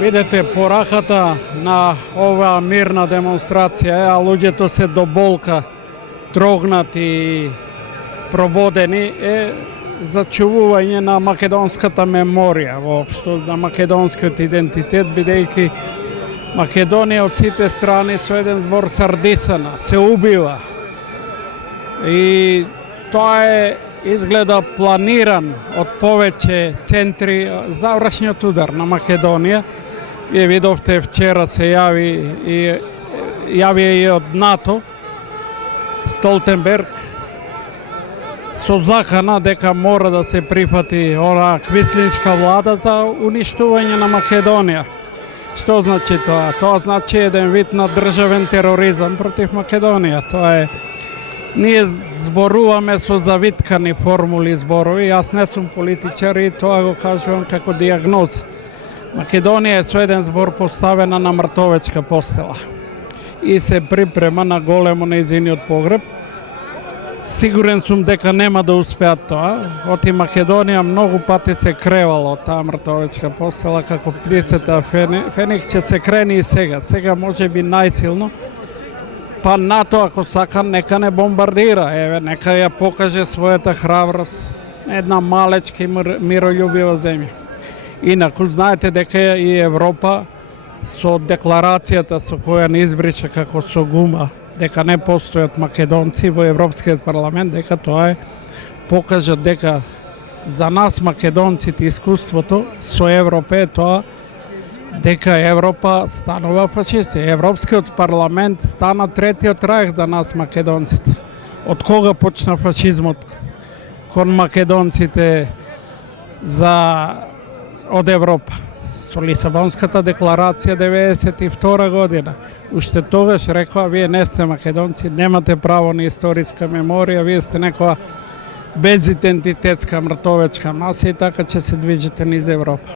Видете, пораката на оваа мирна демонстрација е, а луѓето се до болка трогнати и прободени е зачувување на македонската меморија, воопшто на македонскиот идентитет, бидејќи Македонија од сите страни со еден збор сардисана, се убива. И тоа е изгледа планиран од повеќе центри завршниот удар на Македонија. Вие видовте вчера се јави и од НАТО Столтенберг со закана дека мора да се прифати онаа квислинска влада за уништување на Македонија. Што значи тоа? Тоа значи еден вид на државен тероризам против Македонија. Тоа е. Ние зборуваме со завиткани формули и зборови. Јас не сум политичар и тоа го кажувам како диагноза. Македонија е со еден збор поставена на мртовечка постела и се припрема на големо нејзиниот погреб. Сигурен сум дека нема да успеат тоа. Оти Македонија многу пати се кревала од таа мртовечка постела како птицата Феник, ќе се крени и сега. Сега може би најсилно. Па НАТО, ако сака, нека не бомбардира. Еве, нека ја покаже својата храброст. Една малечка и миролюбива земја. Инаку, знаете дека и Европа со декларацијата со која не избриша како со гума дека не постојат македонци во Европскиот парламент, дека тоа е покажа дека за нас македонците искуството со Европа е тоа дека Европа станува фашисти. Европскиот парламент стана третиот рајх за нас македонците. Од кога почна фашизмот кон македонците од Европа? Со Лисабонската декларација 92 година. Уште тогаш рекоа, вие не сте македонци, немате право на историска меморија, вие сте некоја безидентитетска мртовечка маса и така ќе се движите низ Европа.